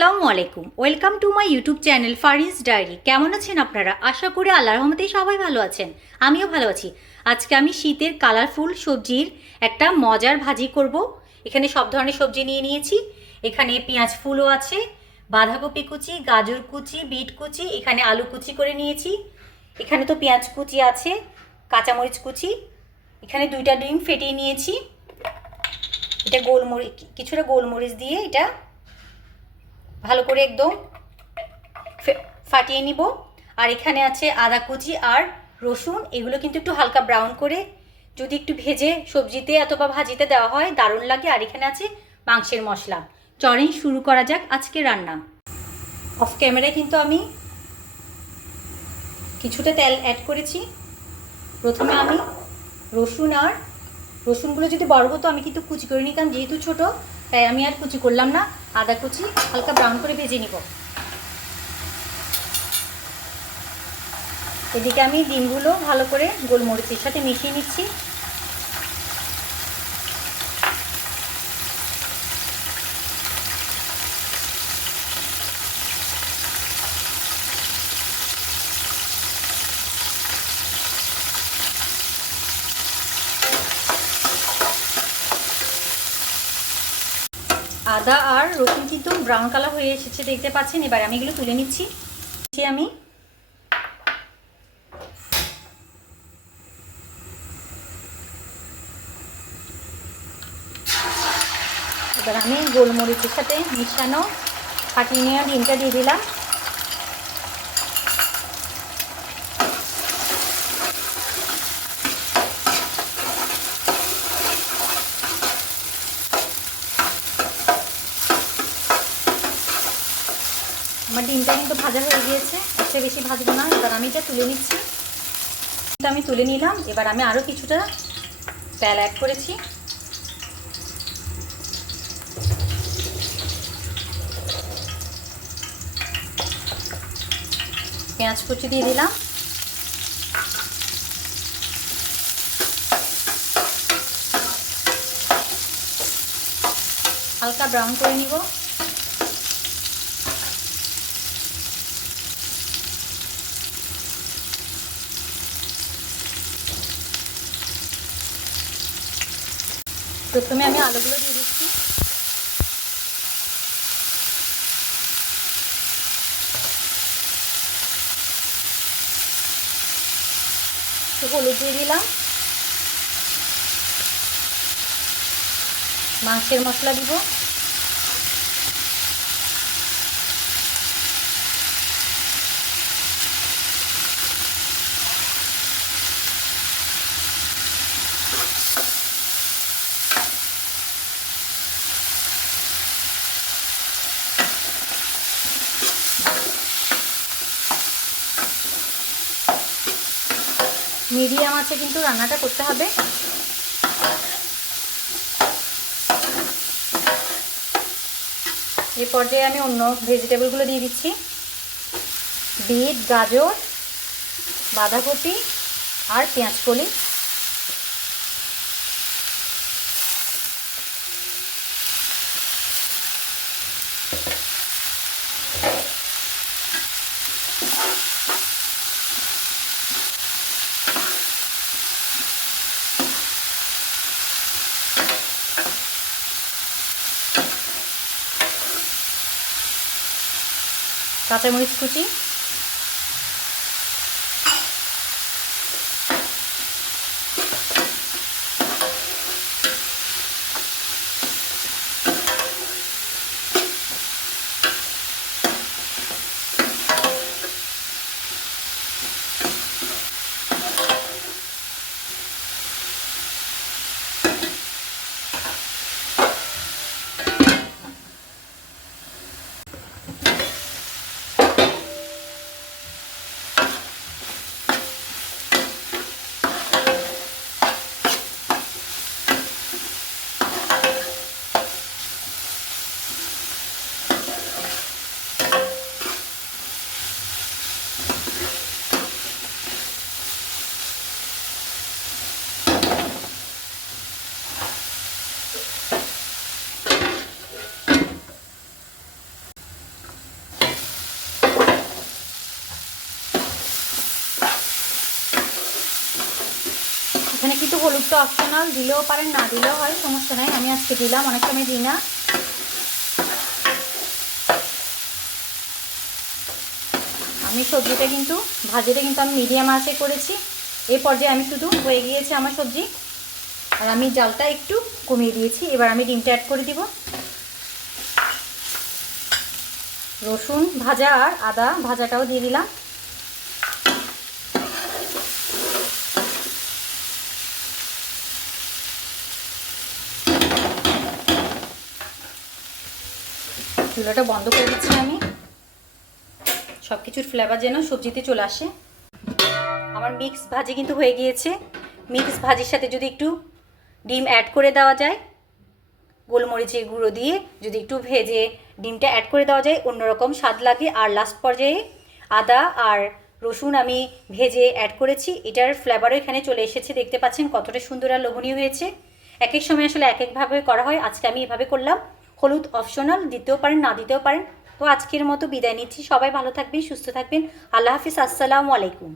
আসসালামু আলাইকুম। Welcome to my YouTube channel Faris diary. কেমন আছেন আপনারা? আশা করি আল্লাহ রহমতে সবাই ভালো আছেন। আমিও ভালো আছি। আজকে আমি শীতের কালারফুল সবজির একটা মজার ভাজি করব। এখানে সব ধরনের সবজি নিয়ে নিয়েছি। এখানে পেঁয়াজ ফুলও আছে, বাঁধাকপি কুচি, গাজর কুচি, বিট কুচি, এখানে আলু কুচি করে নিয়েছি। এখানে তো পেঁয়াজ কুচি আছে, কাঁচামরিচ কুচি। এখানে দুইটা ডিম ফেটিয়ে নিয়েছি। এটা গোলমরিচ কিছুটা গোলমরিচ দিয়ে এটা ভালো করে একদম ফাটিয়ে নিব। আর এখানে আছে আদা কুচি আর রসুন। এগুলো কিন্তু একটু হালকা ব্রাউন করে যদি একটু ভেজে সবজিতে অথবা ভাজিতে দেওয়া হয়, দারুণ লাগে। আর এখানে আছে মাংসের মশলা। চরেন শুরু করা যাক আজকে রান্না। অফ ক্যামেরায় কিন্তু আমি কিছুটা তেল অ্যাড করেছি। প্রথমে আমি রসুন আর রসুনগুলো যদি বড় হতো আমি কিন্তু কুচি করে নিতাম, যেহেতু ছোট, তাই আমি আর কুচি করলাম না। আদা কুচি হালকা ব্রাউন করে ভেজে নিব। এদিকে আমি ডিমগুলো ভালো করে গোলমরিচের সাথে মিশিয়ে নিচ্ছি। আদা আর রসুন কিন্তু ব্রাউন কালার হয়ে এসেছে, দেখতে পাচ্ছেন? এবার আমি এগুলো তুলে নিচ্ছি আমি। এবার আমি গোলমরিচের সাথে মিশানো, ফাটিয়ে নেওয়া ডিমটা দিয়ে দিলাম। আমার ডিমটা কিন্তু ভাজা হয়ে গিয়েছে একটু বেশি ভাজবো না, এবার আমি এটা তুলে নিচ্ছি। আমি তুলে নিলাম, এবার আমি আরও কিছুটা তেল অ্যাড করেছি। পেঁয়াজ কুচি দিয়ে দিলাম। হালকা ব্রাউন করে নিব। প্রথমে আমি আলুগুলো দিয়ে দিচ্ছি। হলুদ দিয়ে দিলাম। মাংসের মশলা দিব। মিডিয়াম আছে কিন্তু রান্নাটা করতে হবে। এই পর্যায়ে আমি অন্য ভেজিটেবলগুলো দিয়ে দিচ্ছি। বিট, গাজর, বাঁধাকপি আর পেঁয়াজ কাঁচামরিচ কুচি হলুদটা অপশনাল দিলেও পারেন, না দিলেও হয়, সমস্যা নাই। আমি আজকে দিলাম, অনেক সময় দিই না। আমি সবজিটা কিন্তু, ভাজিটা কিন্তু আমি মিডিয়াম আঁচে করেছি। এই পর্যায়ে আমি শুধু হয়ে গিয়েছে আমার সবজি। আর আমি জালটা একটু কমিয়ে দিয়েছি। এবার আমি ডিমটা অ্যাড করে দিব। রসুন ভাজা আর আদা ভাজাটাও দিয়ে দিলাম। চুলাটা বন্ধ করে দিচ্ছি আমি। সব কিছুর ফ্লেভার যেন সবজিতে চলে আসে। আমার মিক্স ভাজি কিন্তু হয়ে গিয়েছে। মিক্স ভাজির সাথে যদি একটু ডিম অ্যাড করে দেওয়া যায়, গোলমরিচের গুঁড়ো দিয়ে যদি একটু ভেজে ডিমটা অ্যাড করে দেওয়া যায়, অন্যরকম স্বাদ লাগে। আর লাস্ট পর্যায়ে আদা আর রসুন আমি ভেজে অ্যাড করেছি। এটার ফ্লেভারও এখানে চলে এসেছে। দেখতে পাচ্ছেন কতটা সুন্দর আর লোভনীয় হয়েছে। এক এক সময় আসলে এক একভাবে করা হয়। আজকে আমি এভাবে করলাম। হলুদ অপশনাল দিতেও পারেন, না দিতেও পারেন। তো আজকের মতো বিদায় নিচ্ছি। সবাই ভালো থাকবেন, সুস্থ থাকবেন। আল্লাহ হাফিজ, আসসালামু আলাইকুম।